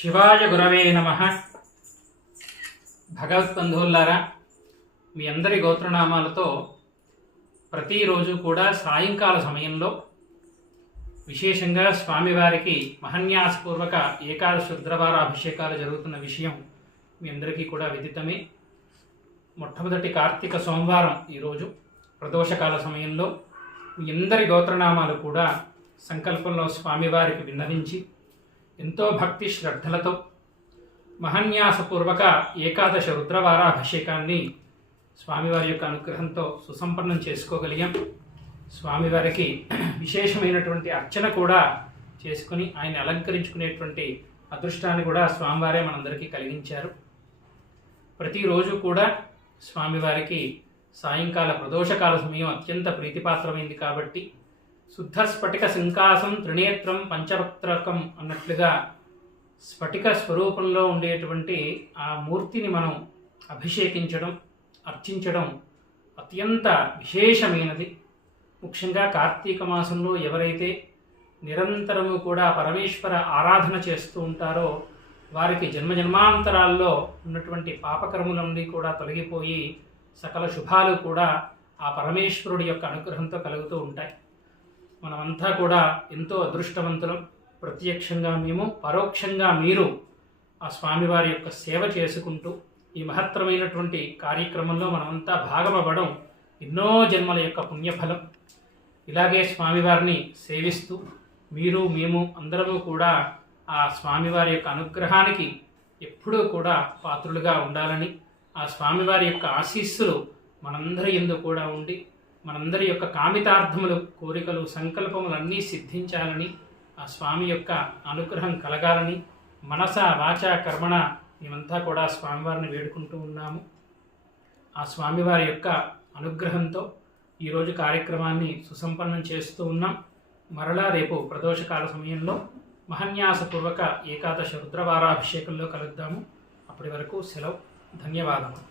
శివాయ గురవే నమ. భగవత్బంధువులారా మీ అందరి గోత్రనామాలతో ప్రతిరోజు కూడా సాయంకాల సమయంలో విశేషంగా స్వామివారికి మహన్యాసపూర్వక ఏకాదశి రుద్రవార అభిషేకాలు జరుగుతున్న విషయం మీ అందరికీ కూడా విదితమే. మొట్టమొదటి కార్తీక సోమవారం ఈరోజు ప్రదోషకాల సమయంలో మీ అందరి గోత్రనామాలు కూడా సంకల్పంలో స్వామివారికి విన్నవించి ఎంతో భక్తి శ్రద్ధలతో మహన్యాసపూర్వక ఏకాదశ రుద్రవారాభిషేకాన్ని స్వామివారి యొక్క అనుగ్రహంతో సుసంపన్నం చేసుకోగలిగాం. స్వామివారికి విశేషమైనటువంటి అర్చన కూడా చేసుకుని ఆయన అలంకరించుకునేటువంటి అదృష్టాన్ని కూడా స్వామివారే మనందరికీ కలిగించారు. ప్రతిరోజు కూడా స్వామివారికి సాయంకాల ప్రదోషకాల సమయం అత్యంత ప్రీతిపాత్రమైంది కాబట్టి శుద్ధ స్ఫటిక సింకాసం త్రినేత్రం పంచవక్త్రకం అన్నట్లుగా స్ఫటిక స్వరూపంలో ఉండేటువంటి ఆ మూర్తిని మనం అభిషేకించడం అర్చించడం అత్యంత విశేషమైనది. ముఖ్యంగా కార్తీక మాసంలో ఎవరైతే నిరంతరము కూడా పరమేశ్వర ఆరాధన చేస్తూ ఉంటారో వారికి జన్మజన్మాంతరాల్లో ఉన్నటువంటి పాపకర్ముల నుండి కూడా తొలగిపోయి సకల శుభాలు కూడా ఆ పరమేశ్వరుడి యొక్క అనుగ్రహంతో కలుగుతూ ఉంటాయి. మనమంతా కూడా ఎంతో అదృష్టవంతులం. ప్రత్యక్షంగా మేము పరోక్షంగా మీరు ఆ స్వామివారి యొక్క సేవ చేసుకుంటూ ఈ మహత్తరమైనటువంటి కార్యక్రమంలో మనమంతా భాగమవ్వడం ఎన్నో జన్మల యొక్క పుణ్యఫలం. ఇలాగే స్వామివారిని సేవిస్తూ మీరు మేము అందరము కూడా ఆ స్వామివారి యొక్క అనుగ్రహానికి ఎప్పుడూ కూడా పాత్రులుగా ఉండాలని ఆ స్వామివారి యొక్క ఆశీస్సులు మనందరి ఎందు కూడా ఉండి మనందరి యొక్క కామితార్థములు కోరికలు సంకల్పములు అన్నీ సిద్ధించాలని ఆ స్వామి యొక్క అనుగ్రహం కలగాలని మనస వాచ కర్మణ మేమంతా కూడా స్వామివారిని వేడుకుంటూ ఉన్నాము. ఆ స్వామివారి యొక్క అనుగ్రహంతో ఈరోజు కార్యక్రమాన్ని సుసంపన్నం చేస్తూ ఉన్నాం. మరలా రేపు ప్రదోషకాల సమయంలో మహన్యాసపూర్వక ఏకాదశ రుద్రవారాభిషేకంలో కలుద్దాము. అప్పటి వరకు సెలవు. ధన్యవాదములు.